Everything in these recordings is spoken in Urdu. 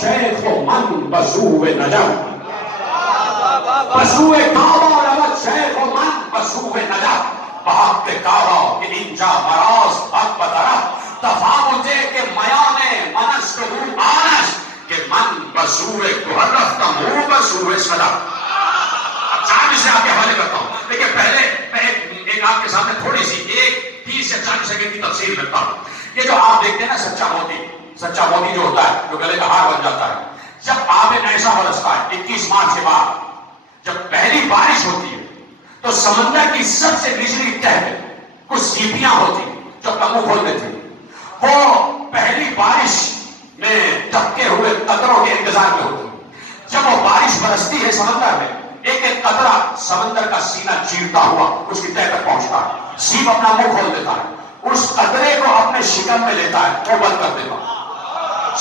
شیخ من بسوء نجف، بسوء کعبہ رود شیخ من بسوء نجف، بحق کعبہ کہ اینجا مراز حق بطرف، تفاوت کہ میان منست ہو آنس، کہ من بسوء کہرف تمو بسوء صدف۔ اب چار سے آپ کے حوالے کرتا ہوں، لیکن پہلے میں ایک آپ کے سامنے تھوڑی سی 30 سے 40 سیکنڈ کی تفصیل کرتا ہوں۔ یہ جو آپ دیکھتے ہیں نا سچا موتی جو ہوتا ہے، جو گلے کا ہار بن جاتا ہے، جب آب نیسا برستا ہے 21 مارچ کے بعد، جب پہلی بارش ہوتی ہے تو سمندر کی سب سے نچلی تہہ میں کچھ سیپیاں ہوتی جو اپنا منہ کھول دیتی، وہ پہلی بارش میں ٹپکے ہوئے قطروں کے انتظار میں ہوتی۔ جب وہ بارش برستی ہے سمندر میں، ایک ایک قطرہ سمندر کا سینہ چیرتا ہوا اس کی تہہ تک پہنچتا ہے، سیپ اپنا منہ کھول دیتا ہے، اس قطرے کو اپنے شکم میں لیتا ہے، وہ بند کر دیتا ہے۔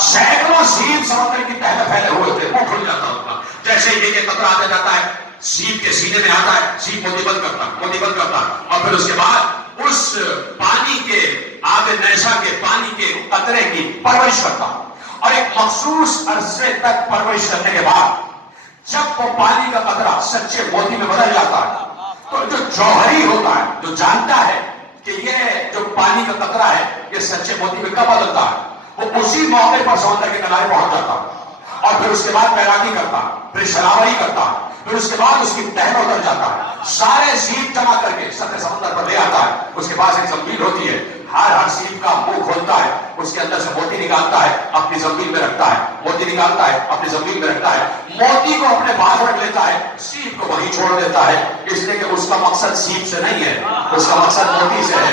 سینکڑوں سیپ سمندر کی تہہ میں پھیلے ہوئے تھے، منہ کھل جاتا ان کا، جیسے ایک ایک قطرہ آتا جاتا ہے، سیپ کے سینے میں آتا ہے، سیپ موتی بند کرتا اور پھر اس کے بعد اس پانی کے آب نیسا کے پانی کے قطرے کی پرورش کرتا، اور ایک مخصوص عرصے تک پرورش کرنے کے بعد جب وہ پانی کا قطرہ سچے موتی میں بدل جاتا ہے، تو جو جوہری ہوتا ہے، جو جانتا ہے کہ یہ جو پانی کا قطرہ ہے یہ سچے موتی میں کب بدلتا ہے، وہ اسی موقع پر سمندر کے کنارے پہنچ جاتا ہے، اور پھر اس کے بعد تیراکی کرتا، پھر شراوری کرتا، پھر اس کے بعد اس کی تہہ میں اتر جاتا ہے، سارے سیپ جمع کر کے سطح سمندر پر لے آتا ہے۔ اس کے پاس ایک زنبیل ہوتی ہے، ہر سیپ کا منہ کھولتا ہے، اس کے اندر سے موتی نکالتا ہے، اپنی زنبیل میں رکھتا ہے، موتی نکالتا ہے، اپنی زنبیل میں رکھتا ہے، موتی کو اپنے پاس رکھ لیتا ہے، سیپ کو وہیں چھوڑ دیتا ہے، اس لیے کہ اس کا مقصد سیپ سے نہیں ہے، اس کا مقصد موتی سے ہے۔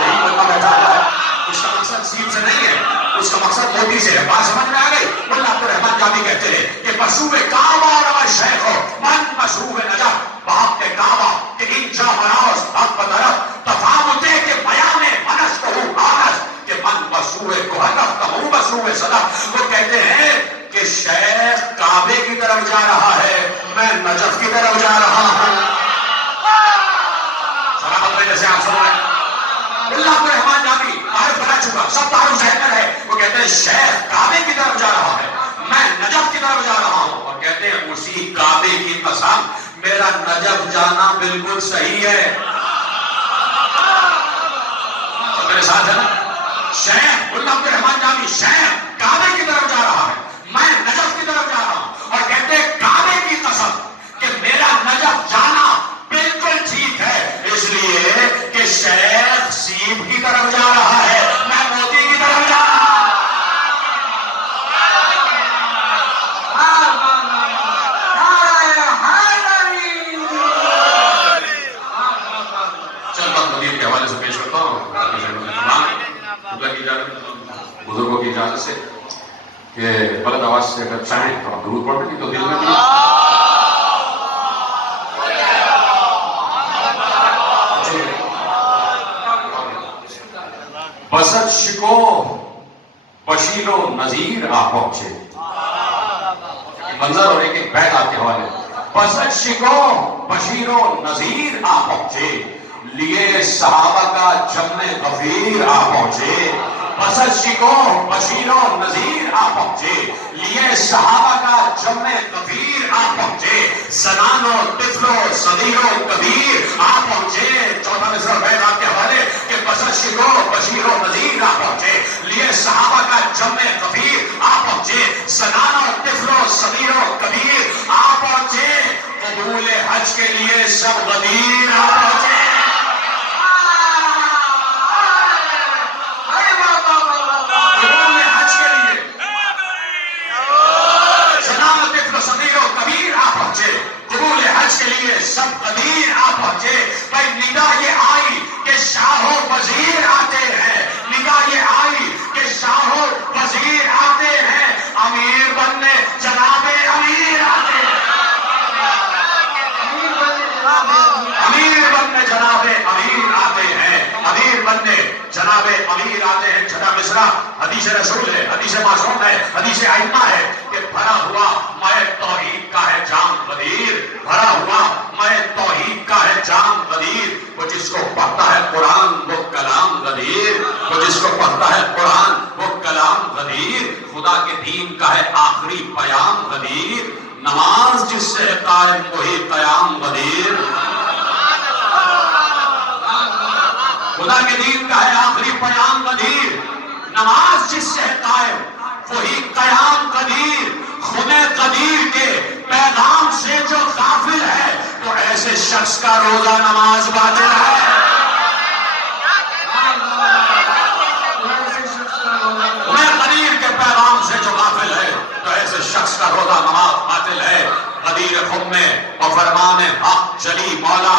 یہی بندہ بیٹھا ہوا ہے، اس کا مقصد سیپ سے نہیں ہے، اس کا مقصد موتی سے ہے۔ بات سمجھ میں آ گئی؟ ملا عبدالرحمن جامی کہتے ہیں کہ بسوء کعبہ رود شیخ من بسوء نجف، بحق کعبہ کہ اینجا مراز حق بطرف، تفاوت کہ میان منست ہو آنس، کہ من بسوء کہرف تمو بسوء صدف۔ وہ کہتے ہیں کہ شیخ کعبے کی طرف جا رہا ہے، میں نجف کی طرف جا رہا ہوں۔ سلامت رہے جیسے آپ سن رہے ہیں۔ اللہ عبدالرحمن جامی تعارف بنا چکا، سب تعارف ذہن میں ہے، وہ کہتے ہیں شیخ کعبے کی طرف جا رہا ہے، میں نجف کی طرف جا رہا ہوں، اور کہتے ہیں اسی کعبے کی قسم میرا نجف جانا بالکل صحیح ہے۔ تو میرے ساتھ ہے نا، شیخ اللہ عبدالرحمن جامی شیخ کعبے کی طرف جا رہا ہے، میں نجف کی طرف جا رہا ہوں، اور کہتے ہیں کعبے کی قسم کہ میرا نجف جانا بالکل ٹھیک ہے، اس لیے کہ شیخ سیپ کی طرف جا رہا ہے، میں موتی کی طرف جا رہا ہوں۔ چل بات مدیر کے حوالے سے پیش کرتا ہوں، بزرگوں کی اجازت سے کہ بلند آواز سے اگر چاہیں تو آپ درود پڑھ لیں تو دل میں بھی بسط شکو بشیر و نذیر آ پہنچے، منظر اور ایک بیت آپ کے حوالے۔ بسط شکو بشیر و نذیر آ پہنچے، لیے صحابہ کا جم غفیر آ پہنچے۔ بسط شکو بشیر و نذیر آ پہنچے، لیے صحابہ کا جم غفیر آ پہنچے، زنان و طفل و صغیر و کبیر آ پہنچے۔ چوتھا مصرع بیت آپ کے حوالے کہ بسط شکو بشیر و نذیر آ پہنچے، لیے صحابہ کا جم غفیر آ پہنچے، زنان و طفل و صغیر و کبیر آ پہنچے، قبول حج کے لیے سب غدیر آ پہنچے۔ قبول حج کے لیے سب قدیر آ پہنچے۔ بھائی نگاہ یہ آئی کہ شاہ و وزیر آتے ہیں، نگاہ یہ آئی کہ شاہ و وزیر آتے ہیں، امیر بننے جناب امیر آتے ہیں، امیر بننے جناب امیر آتے ہیں، امیر بننے جناب امیر آتے ہیں۔ چھٹا مصرع حدیث رسول ہے، حدیث معصوم ہے، حدیث ائمہ ہے کہ بھرا ہوا مائے توحید کا ہے جام غدیر، بھرا ہوا مائے توحید کا ہے جام غدیر، وہ جس کو پڑھتا ہے قرآن وہ کلام غدیر، وہ جس کو پڑھتا ہے قرآن وہ کلام غدیر، خدا خدا کے دین کا ہے آخری پیام غدیر، نماز جس سے قائم وہی قیام غدیر۔ خدا کے دین کا ہے آخری پیام غدیر، نماز جس سے قائم وہی قیام قدیر۔ خدا قدیر کے پیغام سے جو غافل ہے تو ایسے شخص کا روزہ نماز باطل ہے۔ خدا قدیر کے پیغام سے جو غافل ہے تو ایسے شخص کا روزہ نماز باطل ہے۔ قدیر خم میں و فرمان حق چلی مولا،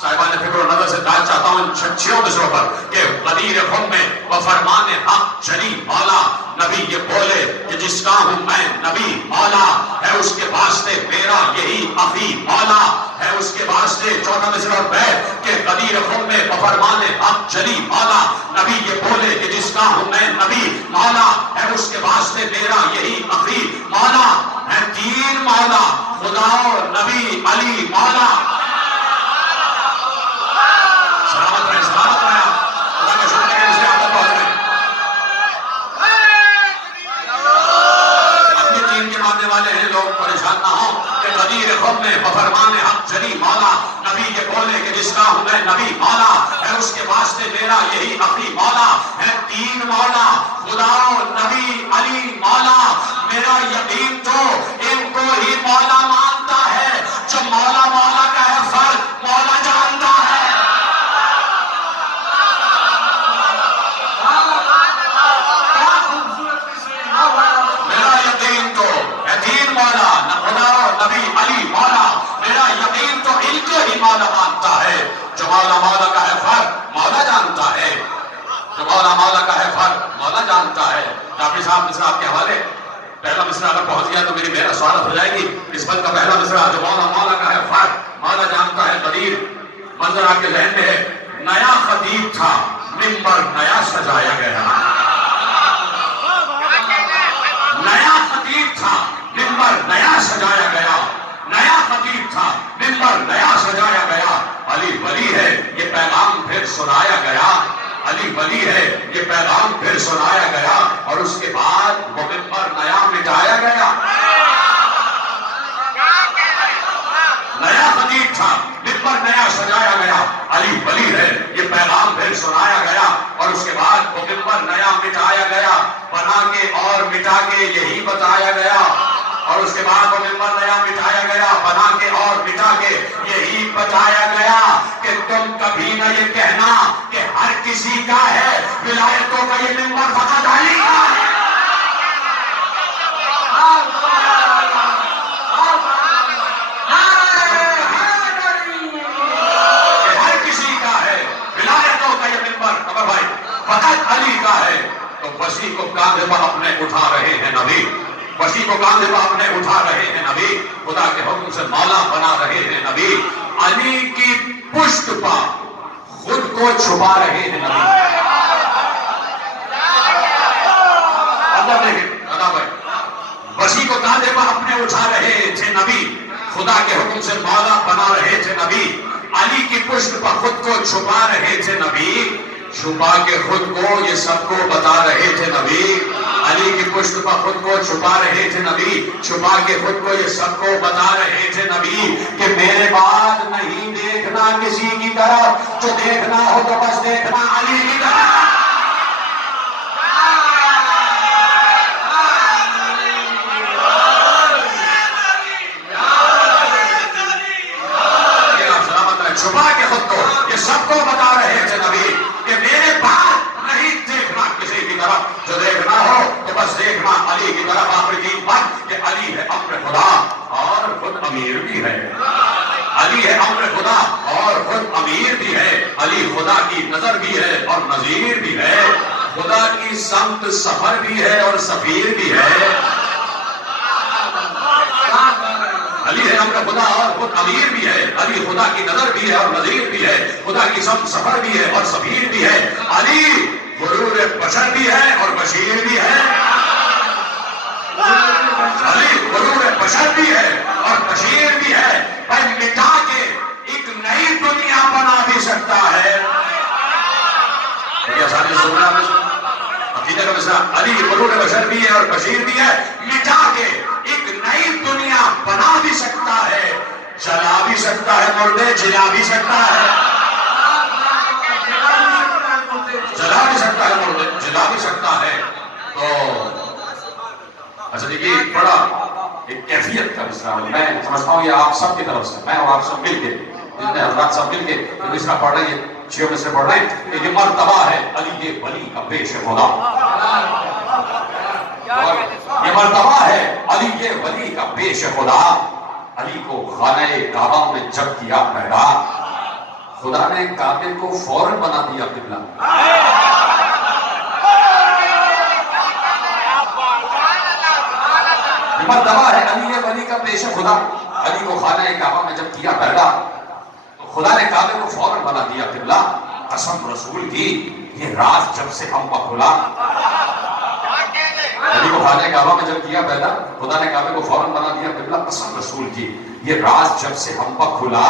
صاحبان فکر و نظر سے داد چاہتا ہوں ان 6 مصروں پر کہ قدیر خم میں و فرمان حق چلی مولا، نبی یہ بولے کہ جس کا ہوں میں نبی مولا، ہے اس کے واسطے میرا یہی اخی مولا، ہے اس کے واسطے 14 مصر اور بیت کہ قدیر خم میں و فرمان حق چلی مولا، نبی یہ بولے کہ جس کا ہوں میں نبی مولا، ہے اس کے واسطے میرا یہی اخی مولا، ہے 3 مولا خدا اور نبی علی مولا۔ سلامت رہے، سلامت رہے آپ، خدا کا شکر ہے اسے آپ پہنچ رہے۔ اپنی دین کے ماننے والے ہیں لوگ پریشان نہ ہوں کہ قدیر خم میں بفرمان حق چلی مولا، نبی یہ بولے کہ جس کا ہوں میں نبی مولا، ہے اس کے واسطے میرا یہی اخی مولا، ہے 3 مولا خدا و نبی علی مولا۔ میرا یقین تو ان کو ہی مولا مانتا ہے، جو مولا مولا کا ہے فرق مولا جانتا ہے۔ میرا یقین تو ہے 3 مولا خدا و نبی علی مولا، میرا یقین تو ان کو ہی مولا مانتا ہے، جو مولا مولا کا ہے فرق مولا جانتا ہے، جو مولا مولا کا ہے فرق مولا جانتا ہے۔ ڈاکٹر صاحب مصرع آپ کے حوالے، پہلا مصرع اگر پہنچ گیا تو میری محنت سوالت ہو جائے گی۔ اس وقت کا پہلا مصرع جو مولا مولا کا ہے فرق مولا جانتا ہے قدیر، منظر آپ کے ذہن میں ہے۔ نیا خطیب تھا ممبر نیا سجایا گیا، نیا خطیب تھا ممبر نیا سجایا گیا، نیا خطیب تھا ممبر نیا سجایا گیا۔ علی ولی ہے یہ پیغام پھر سنایا گیا، علی ولی ہے یہ پیغام پھر سنایا گیا، اور اس کے بعد وہ ممبر نیا مٹایا گیا۔ نیا خطیب تھا ممبر نیا سجایا گیا، علی ولی ہے یہ پیغام پھر سنایا گیا، اور اس کے بعد وہ ممبر نیا مٹایا گیا، بنا کے اور مٹا کے یہی بتایا گیا، اور اس کے بعد وہ ممبر نیا مٹایا گیا، بنا کے اور مٹا کے یہی بتایا گیا کہ تم کبھی نہ یہ کہنا کہ ہر کسی کا ہے، ولایتوں کا یہ ممبر فقط علی کا ہے۔ ہر کسی کا ہے ولایتوں کا یہ ممبر خبر بھائی فقط علی کا ہے۔ تو وسیع کو کاندھے پر اپنے اٹھا رہے ہیں نبی، وسیع کو کاندھے پر اپنے اٹھا رہے ہیں نبی، خدا کے حکم سے مولا بنا رہے ہیں نبی، علی کی پشت پر خود کو چھپا رہے ہیں نبی۔ اللہ دیکھیں خدا بھائی، وسیع کو کاندھے پر اپنے اٹھا رہے تھے نبی، خدا کے حکم سے مولا بنا رہے تھے نبی، علی کی پشت پر خود کو چھپا رہے تھے نبی، چھپا کے خود کو یہ سب کو بتا رہے تھے نبی، علی کی پشت پر خود کو چھپا رہے تھے نبی، چھپا کے خود کو یہ سب کو بتا رہے تھے نبی کہ میرے بعد نہیں دیکھنا کسی کی طرف، جو دیکھنا ہو تو بس دیکھنا علی کی طرف۔ چھپا کے خود کو یہ سب کو بتا رہے تھے نبی کہ میرے بعد نہیں دیکھنا کسی کی طرف، جو دیکھنا ہو تو بس دیکھنا علی کی طرف۔ آخری 3 بات کہ علی ہے امر خدا اور خود امیر بھی ہے، علی ہے امر خدا اور خود امیر بھی ہے، علی خدا کی نظر بھی ہے اور نظیر بھی ہے، خدا کی سمت سفر بھی ہے اور سفیر بھی ہے۔ علی ہے امر خدا اور خود امیر بھی ہے، علی خدا کی نظر بھی ہے اور نظیر بھی ہے، خدا کی سمت سفر بھی ہے اور سفیر بھی ہے، علی غرور بشر بھی ہے اور بشیر بھی ہے، علی غرور بشر بھی ہے اور بشیر بھی ہے، پر مٹا کے ایک نئی دنیا بنا بھی سکتا ہے۔ عقیدہ کا مسئلہ، علی غرور بشر بھی ہے اور اور بشیر بھی ہے، مٹا کے ایک نئی دنیا بنا بھی سکتا ہے، جلا بھی سکتا ہے، مردے جلا بھی سکتا ہے، جلا بھی سکتا ہے، مردے جلا بھی سکتا ہے۔ تو اچھا دیکھیے بڑا ایک کیفیت کا مصرع ہے، میں سمجھتا ہوں یہ آپ سب کی طرف سے، میں اور آپ سب مل کے، جتنے حضرات سب مل کے یہ مصرع پڑھ رہے ہیں، شیعوں میں سے پڑھ رہے ہیں کہ یہ مرتبہ ہے علی ولی کا پیش خدا، اور یہ مرتبہ ہے علی ولی کا پیش خدا۔ علی کو خانہ کعبہ میں جب کیا پیدا، خدا نے کعبے کو فوراً بنا دیا قبلہ۔ یہ مرتبہ ہے علی ولی کا پیش خدا، علی کو خانہ کعبہ میں جب کیا پیدا تو خدا نے کعبے کو فوراً بنا دیا قبلہ۔ قسم رسول کی یہ راز جب سے ہم پر کھلا، علی کو خانہ کعبہ میں جب کیا پیدا خدا نے کعبے کو فوراً بنا دیا قبلہ۔ قسم رسول کی یہ راز جب سے ہم پر کھلا،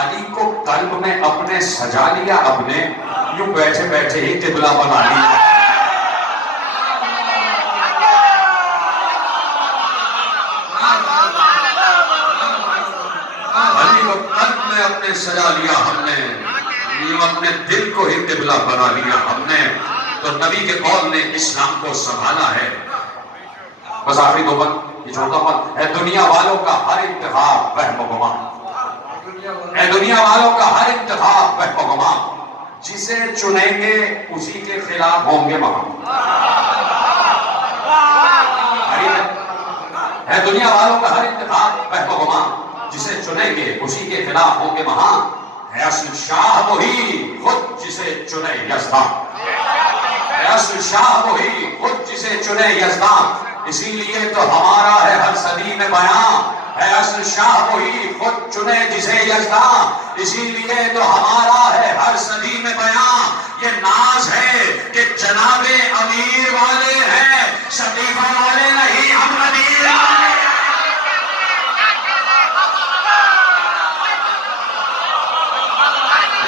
علی کو قلب میں اپنے سجا لیا، اپنے یوں بیٹھے بیٹھے ہی قبلہ بنا لیا۔ علی کو قلب میں اپنے سجا لیا ہم نے، یوں اپنے دل کو ہی قبلہ بنا لیا ہم نے۔ تو نبی کے قول نے اسلام کو سنبھالا ہے۔ بس آخری دو بند یہ چھوٹا بند ہے، دنیا والوں کا ہر انتخاب وہم و گمان، ہے دنیا والوں کا ہر انتخاب وہم و گمان، جسے چنیں گے اسی کے خلاف ہوں گے وہاں۔ ہے دنیا والوں کا ہر انتخاب وہم و گمان، جسے چنیں گے اسی کے خلاف ہوں گے وہاں۔ ہے اصل شاہ وہی خود جسے چنے یزداں، ہے اصل شاہ وہی خود جسے چنے یزداں، اسی لیے تو ہمارا ہے ہر صدی میں بیان۔ ہے اصل شاہ وہی خود چنے جسے یزداں، اسی لیے تو ہمارا ہے ہر صدی میں بیان۔ یہ ناز ہے کہ جناب امیر والے ہیں، شریفہ والے نہیں، ہم امیر والے ہیں۔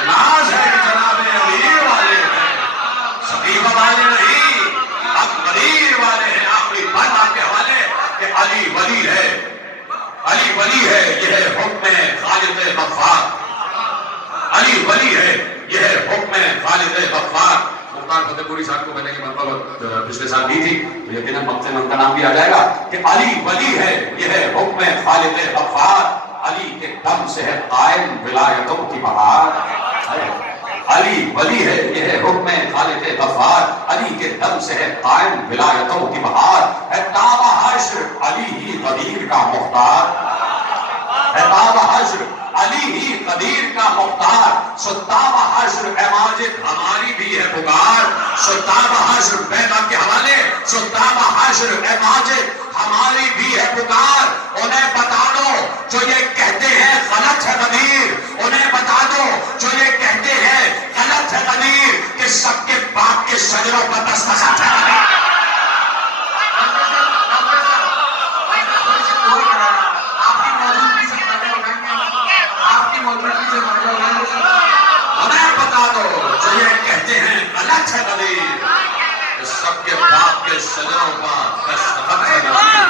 ناز ہے کہ جناب امیر والے ہیں، شریفہ والے نہیں، ہم امیر والے ہیں۔ آخری بات آپ کے حوالے کہ علی ولی ہے، علی ولی ہے، یہ ہے حکم خالق غفار۔ علی ولی ہے، یہ ہے حکم خالق غفار۔ مختار فتح پوری صاحب کو میں نے یہ مرتبہ پچھلے سال دی تھی، تو یقیناً مقتے میں ان کا نام بھی آ جائے گا کہ علی ولی ہے، یہ ہے حکم خالق غفار۔ علی کے دم سے ہے قائم ولایتوں کی بہار۔ علی ولی ہے، یہ ہے حکم خالق غفار، علی کے دم سے ہے قائم ولایتوں کی بہار۔ ہے تاب حشر علی ہی قدیر کا مختار، ہے تاب حشر علی ہی قدیر کا مختار۔ سو تاب حشر اے ماجد ہماری بھی ہے پکار، سو تاب حشر بیداب کے حوالے، سو تاب حشر اے ماجد ہماری بھی ہے پکار۔ انہیں بتا دو جو یہ کہتے ہیں غلط ہے قدیر، انہیں بتا دو جو یہ کہتے ہیں غلط ہے قدیر، کہ سب کے باپ کے شجروں پر دستخط ہے قدیر۔ انہیں بتا دو جو یہ کہتے ہیں غلط ہے قدیر، کہ سب کے باپ کے شجروں پر دستخط ہے قدیر۔